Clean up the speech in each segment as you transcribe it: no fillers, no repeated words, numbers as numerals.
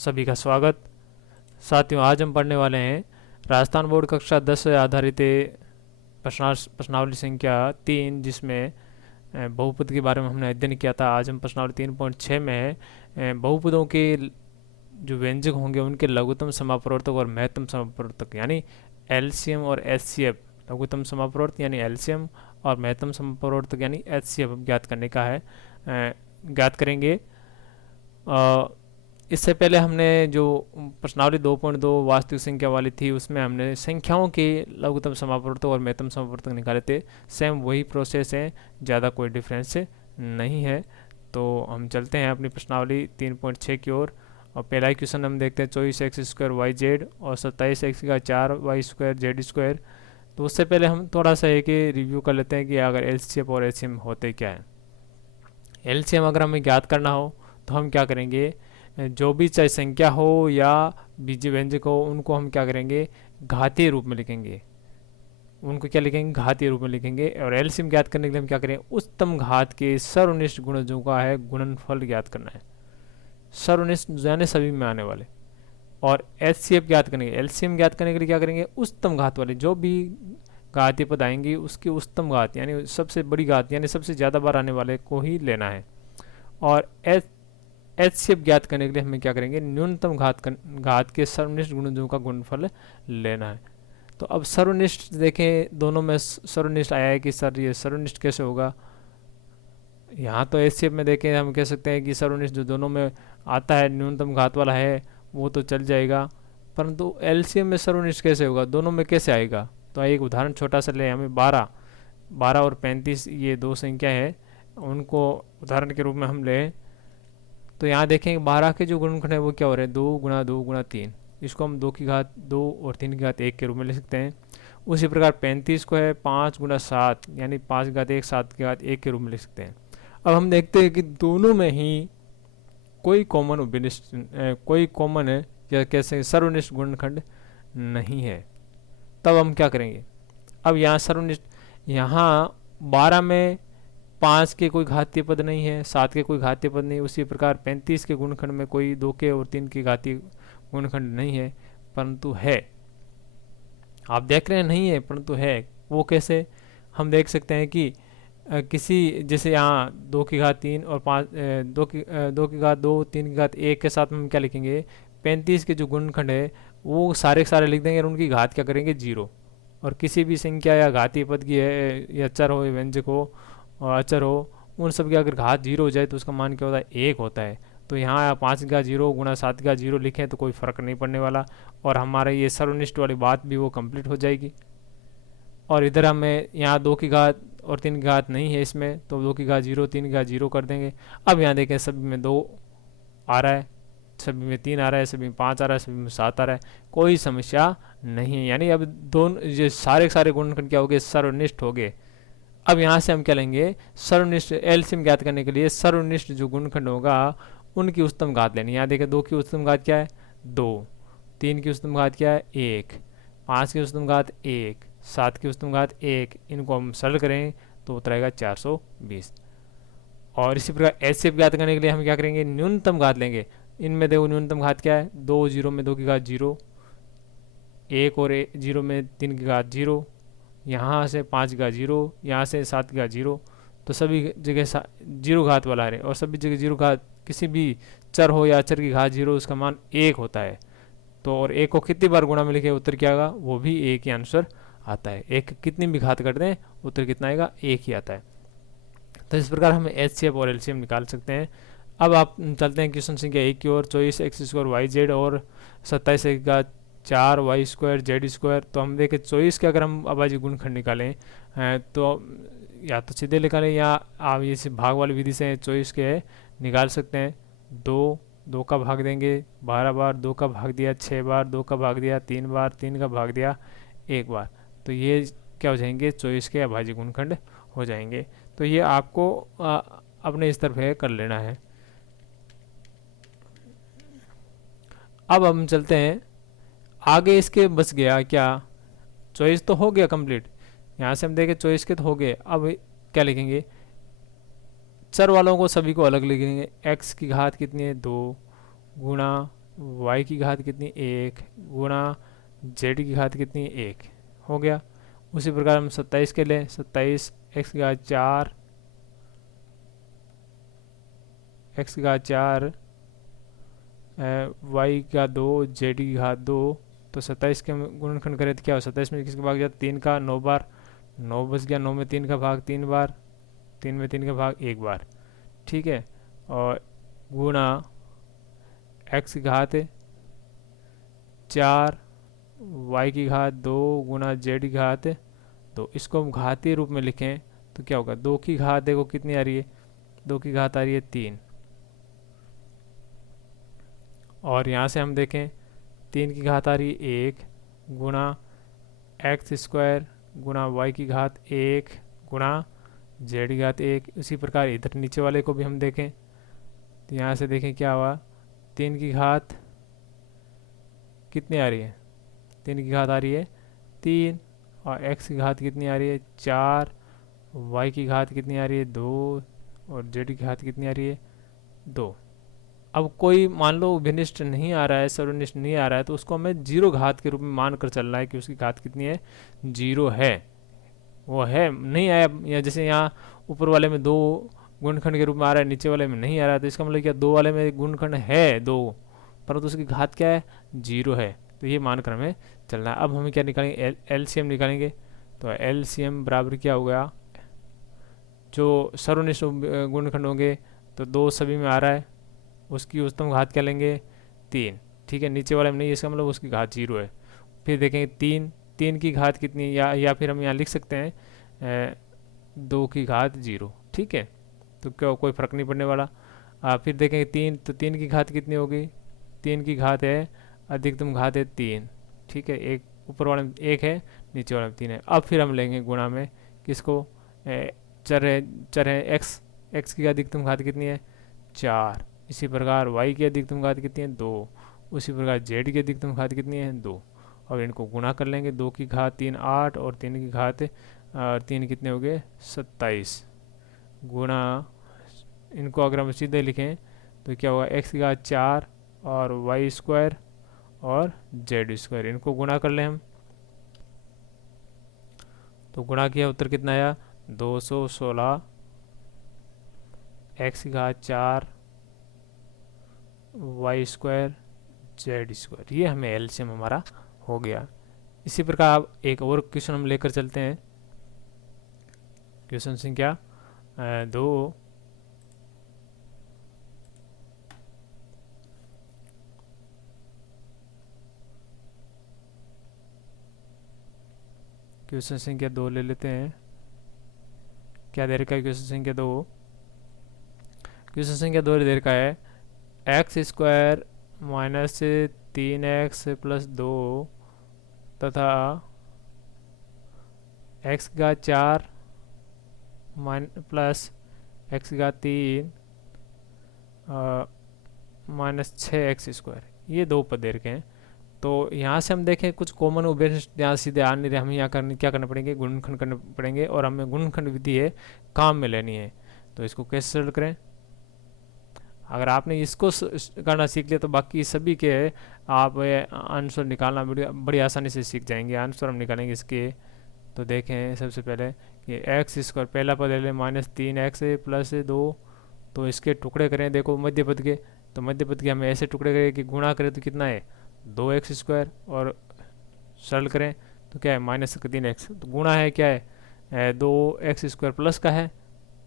सभी का स्वागत। साथियों, आज हम पढ़ने वाले हैं राजस्थान बोर्ड कक्षा 10 से आधारित प्रश्नावली संख्या 3, जिसमें बहुपद के बारे में हमने अध्ययन किया था। आज हम प्रश्नावली 3.6 में है बहुपदों के जो व्यंजक होंगे उनके लघुत्तम समापवर्तक और महत्तम समापवर्तक यानी एलसीएम और एचसीएफ। लघुत्तम समापवर्तक यानी एलसीएम और महत्तम समापवर्तक यानी एचसीएफ ज्ञात करने का है, ज्ञात करेंगे। इससे पहले हमने जो प्रश्नावली 2.2 वास्तविक संख्या वाली थी उसमें हमने संख्याओं के लघुत्तम समापवर्तक और महत्तम समापवर्तक निकाले थे। सेम वही प्रोसेस है, ज़्यादा कोई डिफरेंस नहीं है। तो हम चलते हैं अपनी प्रश्नावली 3.6 की ओर। और पहला ही क्वेश्चन हम देखते हैं 24x² YZ और 27x का 4y² Z²। तो उससे पहले हम थोड़ा सा एक रिव्यू कर लेते हैं कि अगर एलसीएम और एचसीएम होते क्या है। एलसीएम अगर हमें ज्ञात करना हो तो हम क्या करेंगे, जो भी चाहे संख्या हो या बीजीय व्यंजक हो उनको हम क्या करेंगे, घातीय रूप में लिखेंगे। उनको क्या लिखेंगे, घातीय रूप में लिखेंगे। और एलसीएम ज्ञात करने के लिए हम क्या करें, उच्चतम घात के सर्वनिष्ठ गुणजों का है गुणनफल ज्ञात करना है। सर्वनिष्ठ यानी सभी में आने वाले। और एचसीएफ ज्ञात करेंगे, एलसीएम ज्ञात करने के लिए क्या करेंगे, उच्चतम घात वाले जो भी घातीय पद आएंगी उसकी उच्चतम घात यानी सबसे बड़ी घात यानी सबसे ज़्यादा बार आने वाले को ही लेना है। और एचसीएफ ज्ञात करने के लिए हमें क्या करेंगे, न्यूनतम घात के सर्वनिष्ठ गुणजों का गुणनफल लेना है। तो अब सर्वनिष्ठ देखें, दोनों में सर्वनिष्ठ आया है कि सर ये सर्वनिष्ठ कैसे होगा। यहाँ तो एचसीएफ में देखें हम कह सकते हैं कि सर्वनिष्ठ जो दोनों में आता है न्यूनतम घात वाला है वो तो चल जाएगा, परंतु एलसीएम में सर्वनिष्ठ कैसे होगा, दोनों में कैसे आएगा। तो एक उदाहरण छोटा सा ले, हमें 12 और 35 ये दो संख्या है, उनको उदाहरण के रूप में हम लें। तो यहाँ देखेंगे 12 के जो गुणनखंड है वो क्या हो रहे हैं, 2 गुणा 2 गुणा 3। इसको हम 2 की घात 2 और 3 की घात 1 के रूप में लिख सकते हैं। उसी प्रकार 35 को है 5 गुणा 7 यानी 5 की घात 1 7 की घात 1 के रूप में लिख सकते हैं। अब हम देखते हैं कि दोनों में ही कोई कॉमन है या कैसे सर्वनिष्ठ गुणनखंड नहीं है। तब हम क्या करेंगे, अब यहाँ सर्वनिष्ठ, यहाँ 12 में 5 के कोई घातीय पद नहीं है, 7 के कोई घातीय पद नहीं। उसी प्रकार 35 के गुणनखंड में कोई 2 के और 3 के घातीय गुणनखंड नहीं है, परंतु है। आप देख रहे हैं नहीं है परंतु है। वो कैसे, हम देख सकते हैं कि किसी जैसे यहाँ 2 की घात 3 और 5 2 की घात 2 3 की घात 1 के साथ में हम क्या लिखेंगे, 35 के जो गुणनखंड है वो सारे के सारे लिख देंगे और उनकी घात क्या करेंगे, 0। और किसी भी संख्या या घातीय पद की है या चर हो या व्यंजक हो और अचर हो, उन सब की अगर घात 0 हो जाए तो उसका मान क्या होता है, 1 होता है। तो यहाँ 5 का 0 गुणा 7 का 0 लिखें तो कोई फ़र्क नहीं पड़ने वाला, और हमारे ये सर्वनिष्ठ वाली बात भी वो कंप्लीट हो जाएगी। और इधर हमें यहाँ 2 की घात और 3 की घात नहीं है इसमें, तो 2 की घात 0 3 की घात 0 कर देंगे। अब यहाँ देखें सभी में 2 आ रहा है, सभी में 3 आ रहा है, सभी में 5 आ रहा है, सभी में 7 आ रहा है, कोई समस्या नहीं है। यानी अब दोनों ये सारे के सारे गुणनखंड क्या हो गए, सर्वनिष्ठ हो गए। अब यहाँ से हम क्या लेंगे, सर्वनिष्ठ एलसीएम ज्ञात करने के लिए सर्वनिष्ठ जो गुणनखंड होगा उनकी उच्चतम घात लेनी है। यहाँ देखें 2 की उच्चतम घात क्या है, 2, 3 की उच्चतम घात क्या है, 1, 5 की उच्चतम घात 1, 7 की उच्चतम घात 1। इनको हम सरल करें तो उतरेगा 420। और इसी प्रकार एचसीएफ ज्ञात करने के लिए हम क्या करेंगे, न्यूनतम घात लेंगे। इनमें देखो न्यूनतम घात क्या है, 2 0 में 2 की घात 0, 1 और 0 में 3 की घात 0, यहाँ से 5 का 0, यहाँ से 7 का 0। तो सभी जगह 0 घात वाला है और सभी जगह 0 घात, किसी भी चर हो या अचर की घात 0 उसका मान 1 होता है। तो और 1 को कितनी बार गुणा में लिखे उत्तर क्या आएगा, वो भी 1 ही आंसर आता है। 1 कितनी भी घात कर दें उत्तर कितना आएगा, 1 ही आता है। तो इस प्रकार हम एचसीएफ और एलसीएम निकाल सकते हैं। अब आप चलते हैं क्वेश्चन संख्या 1 की ओर। 24x² YZ और 27x का 4y² Z²। तो हम देखें 24 के अगर हम अभाज्य गुणनखंड निकालें तो या तो सीधे निकालें या आप ये भाग वाली विधि से 24 के निकाल सकते हैं। 2 का भाग देंगे 12 बार, 2 का भाग दिया 6 बार, 2 का भाग दिया 3 बार, 3 का भाग दिया 1 बार। तो ये क्या हो जाएंगे, 24 के अभाज्य गुणनखंड हो जाएंगे। तो ये आपको अपने स्तर पे कर लेना है। अब हम चलते हैं आगे, इसके बच गया क्या, 24 तो हो गया कंप्लीट। यहाँ से हम देखें 24 के तो हो गए। अब क्या लिखेंगे, चर वालों को सभी को अलग लिखेंगे। x की घात कितनी है, 2 गुणा वाई की घात कितनी 1 गुणा जेड की घात कितनी 1 हो गया। उसी प्रकार हम 27 के लें, 27 एक्स की घात 4 एक्स की घात 4 वाई का 2 जेड की घात 2। तो 27 के हम गुणनखंड करें तो क्या हो, 27 में किसका भाग जाता 3 का 9 बार, 9 बच गया, 9 में 3 का भाग 3 बार, 3 में 3 का भाग 1 बार, ठीक है। और गुणा एक्स की घात 4 वाई की घात 2 गुणा जेड की घात 2। इसको हम घातीय रूप में लिखें तो क्या होगा, 2 की घात देखो कितनी आ रही है, 2 की घात आ रही है 3। और यहाँ से हम देखें 3 की घात आ रही है 1 गुणा एक्स स्क्वायर गुणा वाई की घात 1 गुणा जेड की घात 1। उसी प्रकार इधर नीचे वाले को भी हम देखें तो यहाँ से देखें क्या हुआ, 3 की घात कितनी आ रही है, 3 की घात आ रही है 3 और एक्स की घात कितनी आ रही है 4, वाई की घात कितनी आ रही है 2 और जेड की घात कितनी आ रही है 2। अब कोई मान लो भिन्निष्ठ नहीं आ रहा है, सर्वनिष्ठ नहीं आ रहा है, तो उसको हमें जीरो घात के रूप में मान कर चलना है कि उसकी घात कितनी है, जीरो है, वो है नहीं आया। या जैसे यहाँ ऊपर वाले में 2 गुणनखंड के रूप में आ रहा है, नीचे वाले में नहीं आ रहा है, तो इसका मतलब क्या 2 वाले में गुणनखंड है 2 परंतु उसकी घात क्या है, जीरो है। तो ये मानकर हमें चलना है। अब हमें क्या निकालेंगे, एलसीएम निकालेंगे। तो एलसीएम बराबर क्या हो गया, जो सर्वनिष्ठ गुणनखंड होंगे तो 2 सभी में आ रहा है, उसकी उच्चतम घात क्या लेंगे 3, ठीक है। नीचे वाले में नहीं, इसका मतलब उसकी घात जीरो है। फिर देखेंगे 3 की घात कितनी है, या फिर हम यहाँ लिख सकते हैं 2 की घात जीरो, ठीक है। तो क्या कोई फ़र्क नहीं पड़ने वाला। फिर देखेंगे 3, तो 3 की घात कितनी होगी, 3 की घात है अधिकतम घात है 3, ठीक है। एक ऊपर वाले में 1 है, नीचे वाले में 3 है। अब फिर हम लेंगे गुणा में किसको, चर है एक्स की अधिकतम घात कितनी है 4। इसी प्रकार y की अधिकतम घात कितनी है 2। उसी प्रकार z की अधिकतम घात कितनी है 2। और इनको गुणा कर लेंगे, 2 की घात 3 8 और 3 की घात 3 कितने हो गए 27 गुणा, इनको अगर हम सीधे लिखें तो क्या होगा, x की घात 4 और वाई स्क्वायर और जेड स्क्वायर, इनको गुणा कर लें हम। तो गुणा किया, उत्तर कितना आया 216 एक्स की घात 4 वाई स्क्वायर जेड स्क्वायर। ये हमें एलसीएम हमारा हो गया। इसी प्रकार अब एक और क्वेश्चन हम लेकर चलते हैं, क्वेश्चन संख्या 2। क्वेश्चन संख्या 2 ले लेते हैं। क्या दे रखा है क्वेश्चन संख्या 2, क्वेश्चन संख्या 2 दे रखा है x square minus 3x plus 2 तथा एक्स का 4 प्लस एक्स का 3 माइनस 6x स्क्वायर, ये दो पद दे रखे हैं। तो यहाँ से हम देखें कुछ कॉमन उभयनिष्ठ यहाँ सीधे आ नहीं रहे, हमें यहाँ क्या करना पड़ेंगे, गुणनखंड करने पड़ेंगे और हमें गुणनखंड विधि है काम में लेनी है। तो इसको कैसे सरल करें, अगर आपने इसको करना सीख लिया तो बाकी सभी के आप आंसर निकालना बड़ी आसानी से सीख जाएंगे। आंसर हम निकालेंगे इसके। तो देखें सबसे पहले कि एक्स स्क्वायर पहला पद ले लें -3x प्लस 2, तो इसके टुकड़े करें देखो मध्य पद के, तो मध्य पद के हमें ऐसे टुकड़े करें कि गुणा करें तो कितना है 2x स्क्वायर और सरल करें तो क्या है -3x। तो गुणा है क्या है 2x स्क्वायर प्लस का है,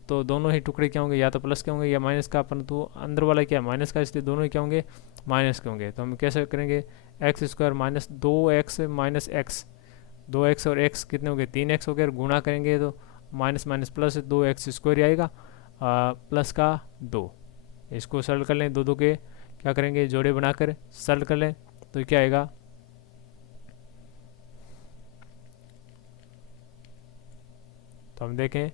तो दोनों ही टुकड़े क्या होंगे, या तो प्लस के होंगे या माइनस का, परंतु अंदर वाला क्या है माइनस का, इसलिए दोनों ही क्या होंगे माइनस के होंगे। तो हम कैसे करेंगे x square minus 2x minus x, 2x और x कितने हो गए 3x हो गए, और गुणा करेंगे तो minus minus plus 2x square ही आएगा प्लस का 2। इसको सरल कर लें, दो दो के क्या करेंगे जोड़े बनाकर सरल कर लें तो क्या आएगा, तो हम देखें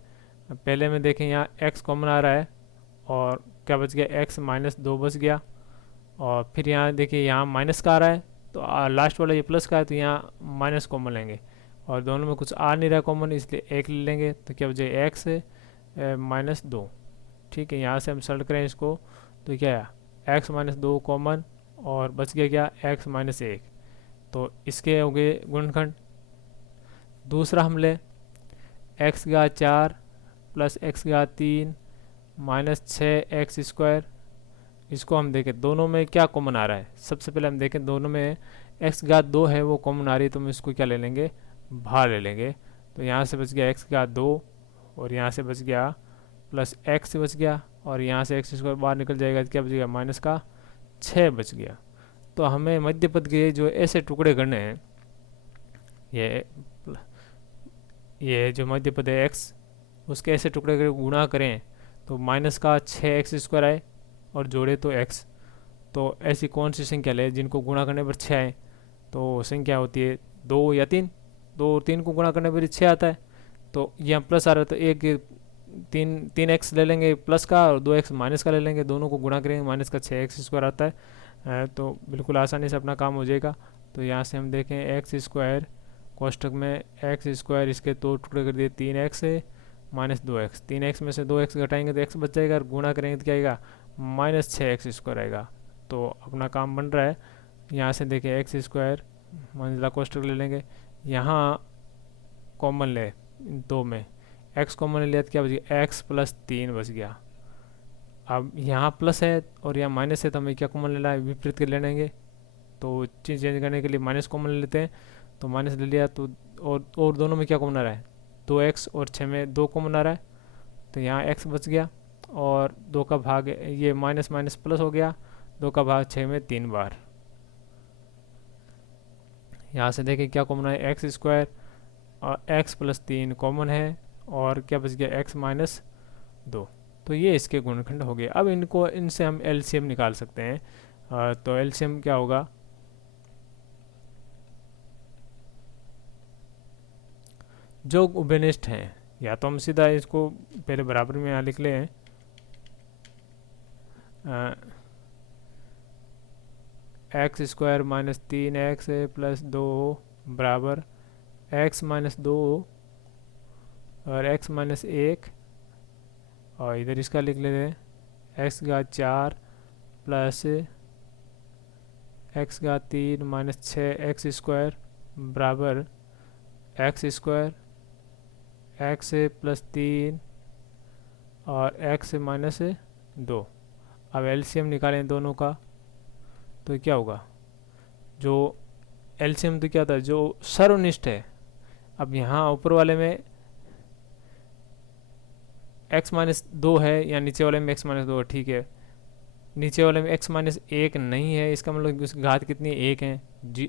पहले में देखें यहाँ x कॉमन आ रहा है और क्या बच गया x -2 बच गया। और फिर यहाँ देखिए यहाँ माइनस का आ रहा है, तो लास्ट वाला ये प्लस का है, तो यहाँ माइनस कॉमन लेंगे और दोनों में कुछ आ नहीं रहा कॉमन, इसलिए एक ले लेंगे। तो क्या बचे x -2, ठीक है। यहाँ से हम सरल करें इसको तो क्या है x -2 कॉमन और बच गया क्या, x माइनस 1। तो इसके हो गए गुणनखंड। दूसरा हम ले x की घात 4 प्लस x की घात 3 माइनस 6x²। इसको हम देखें दोनों में क्या कॉमन आ रहा है। सबसे पहले हम देखें दोनों में x की घात 2 है वो कॉमन आ रही है, तो हम इसको क्या ले लेंगे, बाहर ले लेंगे। तो यहाँ से बच गया x की घात 2 और यहाँ से बच गया प्लस x बच गया और यहाँ से x² बाहर निकल जाएगा, तो क्या बच गया, माइनस का 6 बच गया। तो हमें मध्य पद के जो ऐसे टुकड़े करने हैं, ये ये जो मध्य पद है x, उसके ऐसे टुकड़े करके गुणा करें तो माइनस का 6x² आए और जोड़े तो x। तो ऐसी कौन सी संख्या ले जिनको गुणा करने पर 6 आए। तो संख्या होती है 2 या 3। 2 और 3 को गुणा करने पर 6 आता है। तो यहाँ प्लस आ रहा है तो एक 3x ले लेंगे प्लस का और 2x माइनस का ले लेंगे, दोनों को गुणा करेंगे, माइनस का 6x² आता है। तो बिल्कुल आसानी से अपना काम हो जाएगा। तो यहाँ से हम देखें x² कोष्टक में x², इसके दो टुकड़े कर दिए, 3x माइनस 2x। 3x में से 2x घटाएंगे तो x बच जाएगा और गुणा करेंगे तो क्या आएगा, माइनस 6x² आएगा। तो अपना काम बन रहा है। यहाँ से देखें x² मंजिला कोष्टक ले लेंगे, यहाँ कॉमन ले दो में x कॉमन ले लिया तो क्या बच गया, x प्लस 3 बच गया। अब यहाँ प्लस है और यहाँ माइनस है तो हमें क्या कॉमन लेना है, विपरीत के ले लेंगे। तो चीज़ चेंज करने के लिए माइनस कॉमन ले लेते हैं, तो माइनस ले लिया तो और दोनों में क्या कॉमन आ रहा है, 2x और 6 में 2 कॉमन आ रहा है, तो यहाँ x बच गया और 2 का भाग ये माइनस माइनस प्लस हो गया, 2 का भाग 6 में 3 बार। यहाँ से देखें क्या कॉमन है, x² और x प्लस 3 कॉमन है और क्या बच गया, x माइनस 2। तो ये इसके गुणनखंड हो गए। अब इनसे हम एलसीएम निकाल सकते हैं। तो एलसीएम क्या होगा, जो उभयनिष्ठ हैं, या तो हम सीधा इसको पहले बराबर में यहाँ लिख लें, x² माइनस 3x प्लस 2 बराबर x माइनस 2 और x माइनस 1, और इधर इसका लिख लेते हैं x का 4 प्लस x का 3 माइनस 6x² बराबर x² x प्लस 3 और x माइनस 2। अब एलसीएम निकालें दोनों का तो क्या होगा, जो एलसीएम तो क्या था, जो सर्वनिष्ठ है। अब यहाँ ऊपर वाले में x माइनस 2 है या नीचे वाले में x माइनस 2 है, ठीक है। नीचे वाले में x माइनस 1 नहीं है, इसका मतलब उसकी घात कितनी है, 1 है।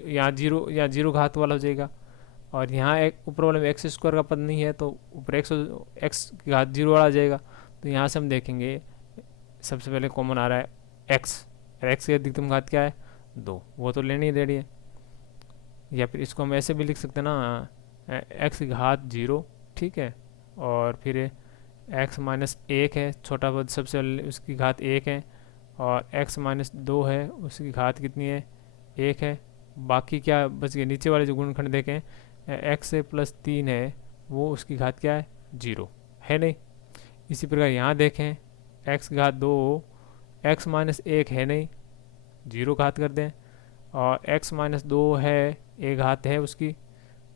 यहाँ जीरो घात वाला हो जाएगा। और यहाँ एक ऊपर वाले में x² का पद नहीं है, तो ऊपर x की घात 0 वाला आ जाएगा। तो यहाँ से हम देखेंगे सबसे पहले कॉमन आ रहा है x, और x की अधिकतम घात क्या है, 2, वो तो लेनी ही दे रही है। या फिर इसको हम ऐसे भी लिख सकते हैं ना, x की घात 0, ठीक है, और फिर x माइनस 1 है, छोटा पद सबसे पहले उसकी घात 1 है, और x माइनस 2 है, उसकी घात कितनी है, 1 है। बाकी क्या बच गया, नीचे वाले जो गुणनखंड देखें, x प्लस 3 है, वो उसकी घात क्या है, 0 है नहीं। इसी प्रकार यहाँ देखें x की घात 2, x माइनस 1 है नहीं, 0 घात कर दें, और x माइनस 2 है, 1 घात है उसकी,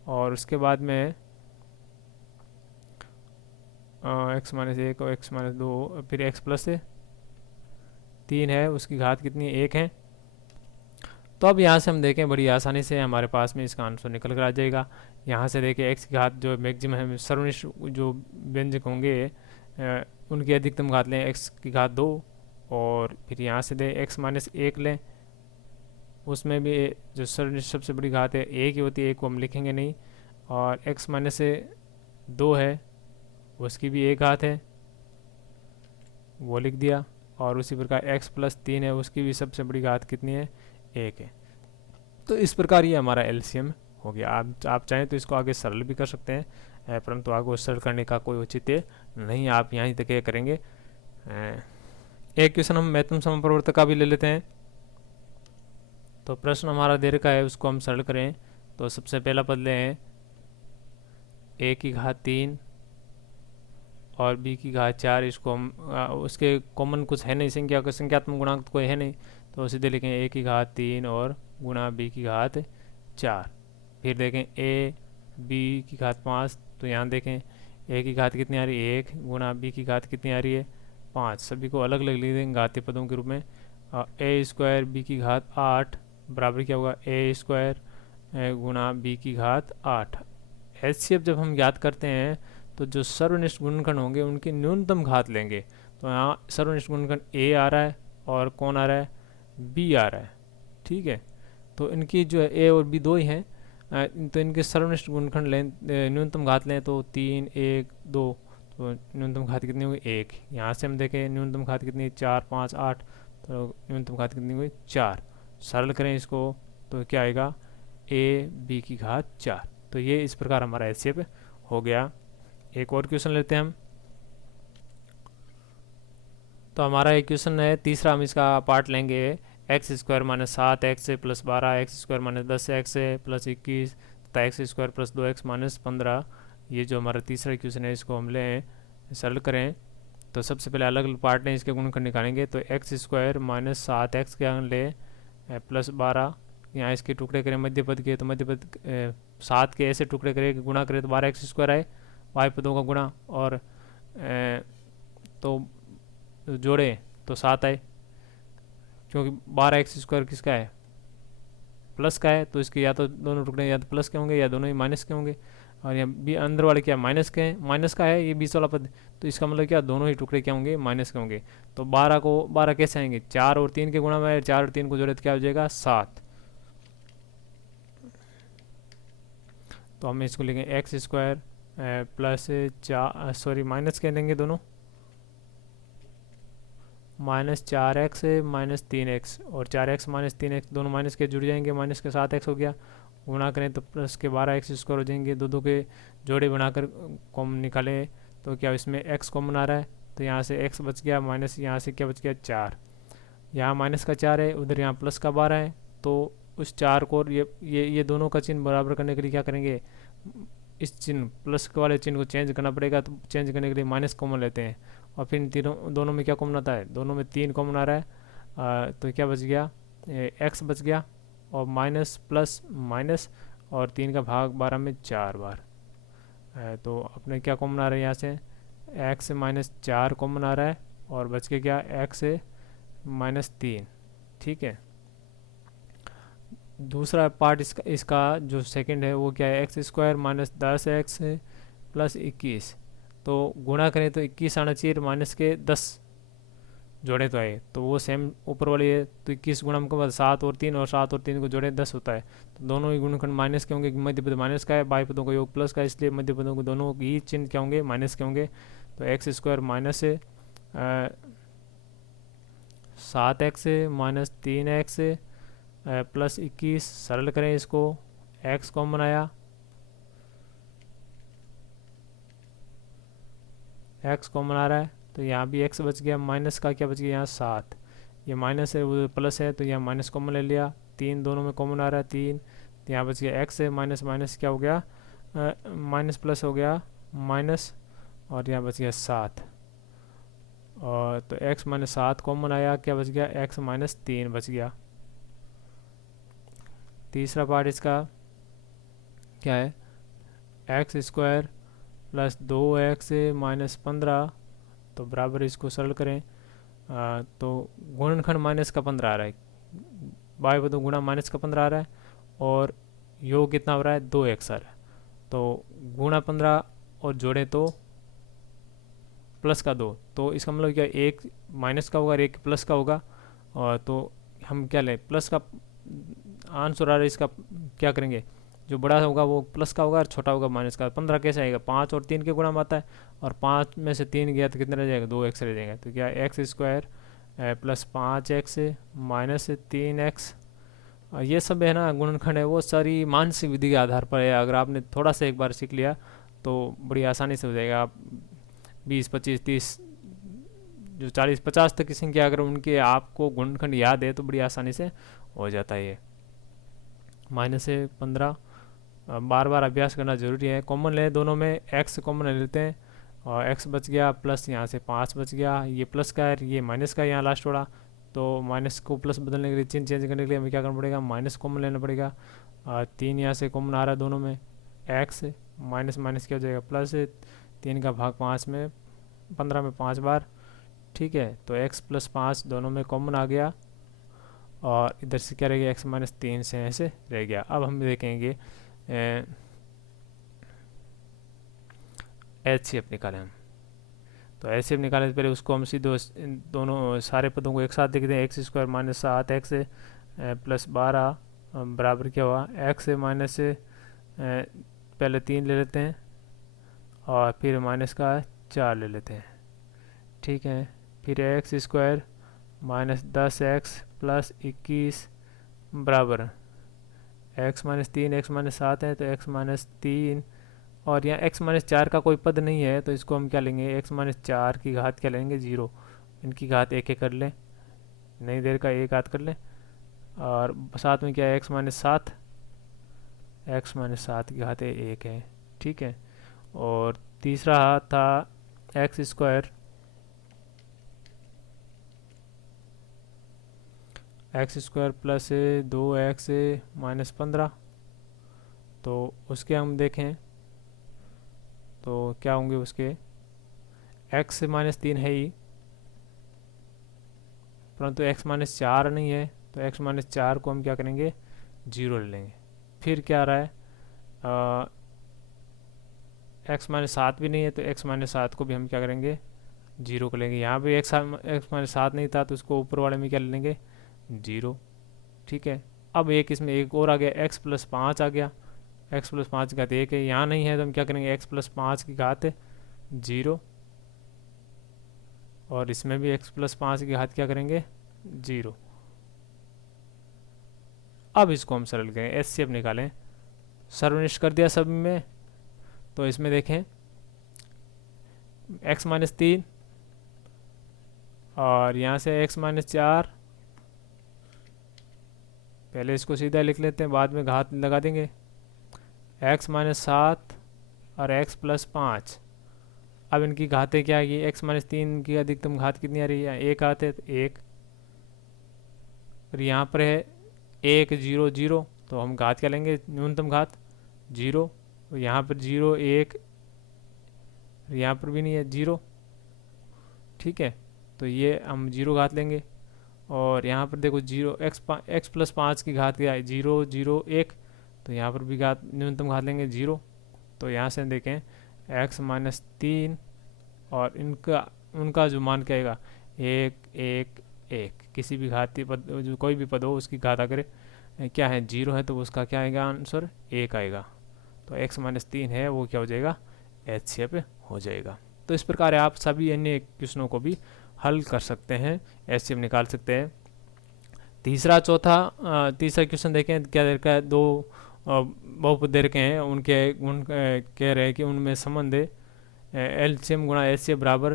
और उसके बाद में x माइनस 1 और x माइनस 2, फिर x प्लस 3 है, उसकी घात कितनी है, 1 है। तो अब यहाँ से हम देखें बड़ी आसानी से हमारे पास में इसका आंसर निकल कर आ जाएगा। यहाँ से देखें x की घात जो मैक्सिमम है, सर्वनिष्ठ जो व्यंजक होंगे उनकी अधिकतम घात लें, x की घात 2, और फिर यहाँ से दें x माइनस 1 लें, उसमें भी जो सर्वनिष्ठ सबसे बड़ी घात है 1 ही होती है, 1 को हम लिखेंगे नहीं। और x माइनस 2 है, उसकी भी 1 घात है, वो लिख दिया। और उसी प्रकार x प्लस 3 है, उसकी भी सबसे बड़ी घात कितनी है, 1 है। तो इस प्रकार ये हमारा एलसीएम हो गया। आप चाहें तो इसको आगे सरल भी कर सकते हैं, परंतु आगे सरल करने का कोई औचित्य नहीं, आप यहीं तक करेंगे। एक क्वेश्चन हम महत्तम समप्रवर्तक का भी ले लेते हैं। तो प्रश्न हमारा दे रखा है, उसको हम सरल करें। तो सबसे पहला पद लें a की घात 3 और b की घात 4, इसको हम उसके कॉमन कुछ है नहीं, संख्यात्मक गुणांक कोई है नहीं, तो सीधे लिखें a की घात 3 और गुणा b की घात 4। फिर देखें a b की घात 5, तो यहाँ देखें a की घात कितनी आ रही है 1 गुणा b की घात कितनी आ रही है 5। सभी को अलग अलग लिख देंगे घातीय पदों के रूप में। a स्क्वायर b की घात 8 बराबर क्या होगा a स्क्वायर गुणा b की घात 8। एचसीएफ जब हम याद करते हैं तो जो सर्वनिष्ठ गुणनखंड होंगे उनकी न्यूनतम घात लेंगे। तो यहाँ सर्वनिष्ठ गुणनखंड a आ रहा है और कौन आ रहा है b आ रहा है, ठीक है। तो इनकी जो है a और b दो ही हैं, तो इनके सर्वनिष्ठ गुणनखंड लें, न्यूनतम घात लें तो 3 1 2, तो न्यूनतम घात कितनी हुई 1। यहाँ से हम देखें न्यूनतम घात कितनी 4 5 8, तो न्यूनतम घात कितनी हुई 4। सरल करें इसको तो क्या आएगा a b की घात 4। तो ये इस प्रकार हमारा एचसीएफ हो गया। एक और क्वेश्चन लेते हैं हम। तो हमारा एक क्वेश्चन है तीसरा, हम इसका पार्ट लेंगे x square minus 7x plus 12, x square minus 10x plus 21 तथा x square plus 2x minus 15। ये जो हमारा तीसरा क्वेश्चन है इसको हम लें, सरल करें। तो सबसे पहले अलग अलग पार्ट लें, इसके गुणनखंड निकालेंगे। तो एक्स स्क्वायर माइनस 7x के ले प्लस 12, यहाँ इसके टुकड़े करें मध्य पद के, तो मध्य पद 7 के ऐसे टुकड़े करें कि गुणा करें तो 12x स्क्वायर आए, वाई पदों का गुणा, और तो जोड़े तो 7 आए, क्योंकि 12x स्क्वायर किसका है प्लस का है, तो इसके या तो दोनों टुकड़े या तो प्लस के होंगे या दोनों ही माइनस के होंगे। और यहाँ भी अंदर वाले क्या माइनस के हैं, माइनस का है ये 20 वाला पद, तो इसका मतलब क्या दोनों ही टुकड़े क्या होंगे माइनस के होंगे। तो 12 कैसे आएंगे 4 और 3 के गुणा में, 4 और 3 को जोड़े तो क्या हो जाएगा 7। तो हम इसको लिखें x square plus 4 sorry minus कह देंगे दोनों, माइनस 4x माइनस 3x, और 4x माइनस 3x दोनों माइनस के जुड़ जाएंगे, माइनस के 7x हो गया, गुणा करें तो प्लस के 12x स्क्वायर हो जाएंगे। दो के जोड़े बनाकर कॉमन निकालें तो क्या इसमें x कॉमन आ रहा है, तो यहाँ से x बच गया, माइनस यहाँ से क्या बच गया 4, यहाँ माइनस का 4 है, उधर यहाँ प्लस का 12 है। तो उस 4 को ये दोनों का चिन्ह बराबर करने के लिए क्या करेंगे, इस चिन्ह प्लस वाले चिन्ह को चेंज करना पड़ेगा। तो चेंज करने के लिए माइनस कॉमन लेते हैं, और फिर तीनों दोनों में क्या कॉमन आता है, दोनों में 3 कॉमन आ रहा है। तो क्या बच गया x बच गया, और माइनस प्लस माइनस, और 3 का भाग 12 में 4 बार। तो अपने क्या कॉमन आ रहा है यहाँ से x माइनस 4 कॉमन आ रहा है, और बच के क्या x माइनस 3, ठीक है। दूसरा पार्ट इसका जो सेकंड है वो क्या है x square minus 10x plus 21। तो गुणा करें तो 21 आना चाहिए, माइनस के 10 जोड़े तो आए, तो वो सेम ऊपर वाली है। तो 21 गुणा के बाद 7 और 3, और 7 और 3 को जोड़े 10 होता है। तो दोनों ही गुणनखंड माइनस के होंगे, मध्य पद माइनस का है, बाई पदों का योग प्लस का है, इसलिए मध्य पदों को दोनों ही चिन्ह क्या होंगे माइनस के होंगे। तो x square minus 7x minus 3x plus 21, सरल करें इसको, x कॉमन आया, x कॉमन आ रहा है, तो यहाँ भी x बच गया, माइनस का क्या बच गया यहाँ 7, ये माइनस है वो प्लस है, तो यहाँ माइनस कॉमन ले लिया, 3 दोनों में कॉमन आ रहा है 3, तो यहाँ बच गया x है, माइनस माइनस क्या हो गया माइनस प्लस हो गया माइनस, और यहाँ बच गया 7, और तो x माइनस 7 कॉमन आया, क्या बच गया x माइनस 3 बच गया। तीसरा पार्ट इसका क्या है x square plus 2x minus 15, तो बराबर इसको सरल करें। तो गुणनखंड माइनस का 15 आ रहा है, बाई बदो गुणा माइनस का 15 आ रहा है, और योग कितना हो रहा है 2x आ रहा है। तो गुणा 15 और जोड़े तो प्लस का 2, तो इसका मतलब क्या एक माइनस का होगा और एक प्लस का होगा। और तो हम क्या लें प्लस का आंसर आ रहा है, इसका क्या करेंगे जो बड़ा होगा वो प्लस का होगा और छोटा होगा माइनस का। 15 कैसे आएगा 5 और 3 के गुणा में आता है, और 5 में से 3 गया तो कितना रह जाएगा 2x रह जाएगा। तो क्या x square plus 5x minus 3x, ये सब है ना गुणनखंड है वो सारी मानसिक विधि के आधार पर है। अगर आपने थोड़ा सा एक बार सीख लिया तो बड़ी आसानी से हो जाएगा। आप 20 25 30 जो 40 50 तक की संख्या अगर उनके आपको गुणनखंड याद है तो बड़ी आसानी से हो जाता है। ये माइनस 15 बार बार अभ्यास करना जरूरी है। कॉमन ले दोनों में, x कॉमन ले लेते हैं और x बच गया, प्लस यहाँ से 5 बच गया, ये प्लस का है ये माइनस का, यहाँ लास्ट वाला तो माइनस को प्लस बदलने के लिए, चिन्ह चेंज करने के लिए हमें क्या करना पड़ेगा, माइनस कॉमन लेना पड़ेगा। 3 यहाँ से कॉमन आ रहा है दोनों में, एक्स माइनस माइनस क्या हो जाएगा प्लस, 3 का भाग 5 में 15 में 5 बार, ठीक है। तो x प्लस 5 दोनों में कॉमन आ गया, और इधर से क्या रह गया, x माइनस 3 से ऐसे रह गया। अब हम देखेंगे एच सी एफ निकालें हम। तो एच सी एफ निकालने से पहले उसको हम सीधे दोनों सारे पदों को एक साथ देखते हैं। X square minus 7 x plus 12 बराबर क्या हुआ, एक्स माइनस पहले 3 ले लेते हैं और फिर माइनस का 4 ले लेते हैं, ठीक है। फिर x square minus 10 x plus 21 बराबर एक्स माइनस 3, एक्स माइनस 7 है तो एक्स माइनस 3, और यहाँ एक्स माइनस 4 का कोई पद नहीं है तो इसको हम क्या लेंगे, एक्स माइनस 4 की घात क्या लेंगे, 0। इनकी घात एक एक कर लें, नई देर का एक घात कर लें, और साथ में क्या है, एक्स माइनस 7, एक्स माइनस 7 की घात एक है, ठीक है। और तीसरा था x square, x square plus 2x minus 15, तो उसके हम देखें तो क्या होंगे उसके, x माइनस 3 है ही, परंतु x माइनस 4 नहीं है, तो x माइनस 4 को हम क्या करेंगे, 0 ले लेंगे। फिर क्या आ रहा है, x माइनस 7 भी नहीं है, तो x माइनस 7 को भी हम क्या करेंगे, 0 को लेंगे। यहाँ भी x माइनस 7 नहीं था तो उसको ऊपर वाले में क्या ले लेंगे, 0, ठीक है। अब एक इसमें एक और आ गया, x प्लस 5 आ गया, x प्लस 5 की घात 1 है, यहाँ नहीं है तो हम क्या करेंगे, x प्लस 5 की घात 0, और इसमें भी x प्लस 5 की घात क्या करेंगे, 0। अब इसको हम सरल करें, एच सी एफ निकालें, सर्वनिष्ठ कर दिया सब में। तो इसमें देखें x माइनस 3 और यहाँ से x माइनस 4, पहले इसको सीधा लिख लेते हैं, बाद में घात लगा देंगे, x माइनस 7 और x प्लस 5। अब इनकी घातें क्या आएगी, x माइनस 3 की अधिकतम घात कितनी आ रही है, एक आते तो 1, और यहाँ पर है 1 0 0, तो हम घात क्या लेंगे, न्यूनतम घात 0, और यहाँ पर 0 1, यहाँ पर भी नहीं है 0, ठीक है। तो ये हम 0 घात लेंगे, और यहाँ पर देखो 0 x प्लस 5 की घात क्या है, 0 0 1, तो यहाँ पर भी घात न्यूनतम घात लेंगे 0। तो यहाँ से देखें x माइनस 3 और उनका जो मान क्या आएगा, 1 1 1, किसी भी घाती पद, जो कोई भी पद हो उसकी घात अगर क्या है 0 है तो उसका क्या आएगा आंसर, 1 आएगा। तो x माइनस 3 है वो क्या हो जाएगा, एच सी एफ हो जाएगा। तो इस प्रकार आप सभी अन्य क्वेश्चनों को भी हल कर सकते हैं, एच सी एफ निकाल सकते हैं। तीसरा तीसरा क्वेश्चन देखें, क्या दे रखा है, दो बहुपद दे रखे हैं, उनके गुण कह रहे हैं कि उनमें संबंध एलसीएम गुणा एच सी एफ बराबर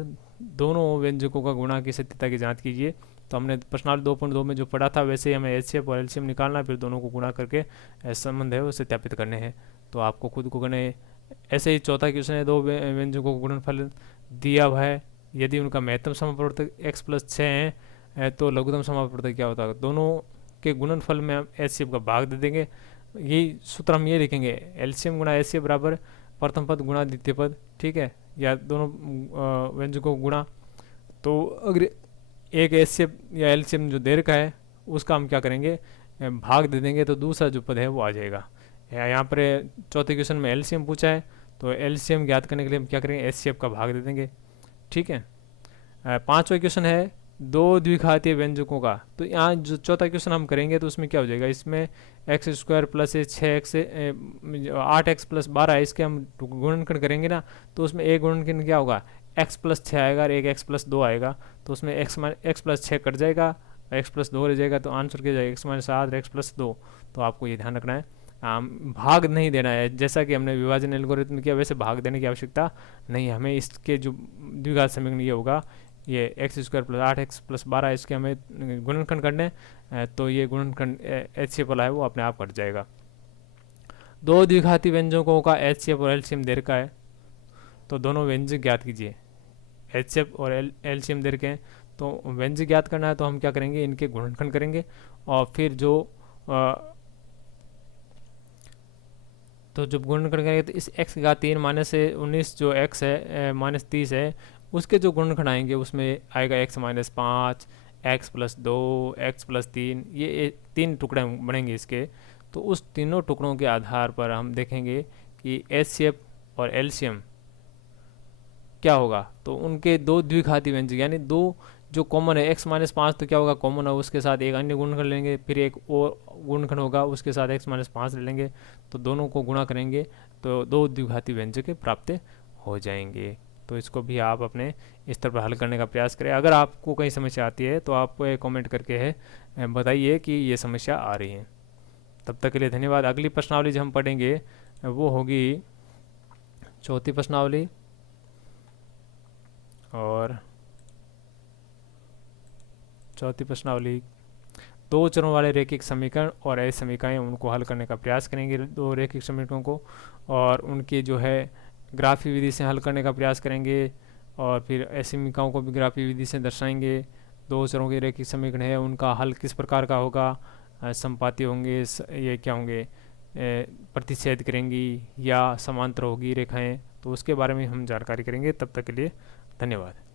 दोनों व्यंजकों का गुणा की सत्यता की जांच कीजिए। तो हमने प्रश्नावली 2.2 में जो पढ़ा था वैसे ही हमें एच सी एफ और एलसीएम निकालना, फिर दोनों को गुणा करके संबंध है वो सत्यापित करने हैं। तो आपको खुद को करने। ऐसे ही चौथा क्वेश्चन है, दो व्यंजकों को गुणनफल दिया हुआ है, यदि उनका महत्तम समापवर्तक x प्लस 6 है तो लघुत्तम समापवर्तक क्या होता है, दोनों के गुणनफल में हम एच सी एफ का भाग दे देंगे। यही सूत्र हम ये लिखेंगे, एलसीएम गुणा एच सी एफ बराबर प्रथम पद गुणा द्वितीय पद, ठीक है, या दोनों व्यंजकों को गुणा। तो अगर एक एच सी एफ या एलसीएम जो दे रखा है उसका हम क्या करेंगे, भाग दे देंगे, तो दूसरा जो पद है वो आ जाएगा। यहाँ पर चौथे क्वेश्चन में एलसीएम पूछा है, तो एलसीएम ज्ञात करने के लिए हम क्या करेंगे, एचसीएफ का भाग दे देंगे, ठीक है। पांचवा क्वेश्चन है दो द्विघातीय व्यंजकों का। तो यहाँ जो चौथा क्वेश्चन हम करेंगे तो उसमें क्या हो जाएगा, इसमें x square plus 6x 8x plus 12 है, इसके हम गुणनखंड करेंगे ना, तो उसमें एक गुणनखंड क्या होगा, x प्लस 6 आएगा और एक x प्लस 2 आएगा, तो उसमें x प्लस 6 कट जाएगा, x प्लस 2 रह जाएगा, तो आंसर क्या जाएगा, x माइनस 7 x प्लस 2। तो आपको ये ध्यान रखना है, भाग नहीं देना है, जैसा कि हमने विभाजन एल्गोरिथम किया वैसे भाग देने की आवश्यकता नहीं। हमें इसके जो द्विघात समीकरण ये होगा, ये x square plus 8x plus 12, इसके हमें गुणनखंड करने, तो ये गुणनखंड एच सी एफ वाला है वो अपने आप कट जाएगा। दो द्विघाती व्यंजकों का एच सी एफ और एलसीएम दे रखा है, तो दोनों व्यंजक ज्ञात कीजिए। एच सी एफ और एलसीएम दे रखे हैं, तो व्यंजक ज्ञात करना है तो हम क्या करेंगे, इनके गुणनखंड करेंगे और फिर जो तो जब गुणनखंड करेंगे तो इस x की घात 3 माइनस 19 जो x है माइनस 30 है, उसके जो गुणनखंड आएंगे उसमें आएगा x minus 5, x plus 2, x plus 3, ये 3 टुकड़े बनेंगे इसके। तो उस तीनों टुकड़ों के आधार पर हम देखेंगे कि एचसीएफ और एलसीएम क्या होगा। तो उनके दो द्विघाती व्यंजक यानी दो जो कॉमन है, x माइनस 5 तो क्या होगा कॉमन है, उसके साथ एक अन्य गुणनखंड लेंगे, फिर एक और गुणनखंड होगा उसके साथ x माइनस 5 ले लेंगे, तो दोनों को गुणा करेंगे तो दो द्विघाती व्यंजक प्राप्त हो जाएंगे। तो इसको भी आप अपने स्तर पर हल करने का प्रयास करें। अगर आपको कहीं समस्या आती है तो आप कमेंट करके है बताइए कि ये समस्या आ रही है। तब तक के लिए धन्यवाद। अगली प्रश्नावली जो हम पढ़ेंगे वो होगी चौथी प्रश्नावली, और चौथी प्रश्नावली दो चरों वाले रैखिक समीकरण और ऐसे समीकरण उनको हल करने का प्रयास करेंगे, दो रैखिक समीकरणों को, और उनकी जो है ग्राफी विधि से हल करने का प्रयास करेंगे, और फिर ऐसी समीकरणों को भी ग्राफी विधि से दर्शाएंगे। दो चरों के रैखिक समीकरण है उनका हल किस प्रकार का होगा, संपाती होंगे, ये क्या होंगे, प्रतिच्छेद करेंगी या समांतर होगी रेखाएं, तो उसके बारे में हम जानकारी करेंगे। तब तक के लिए धन्यवाद।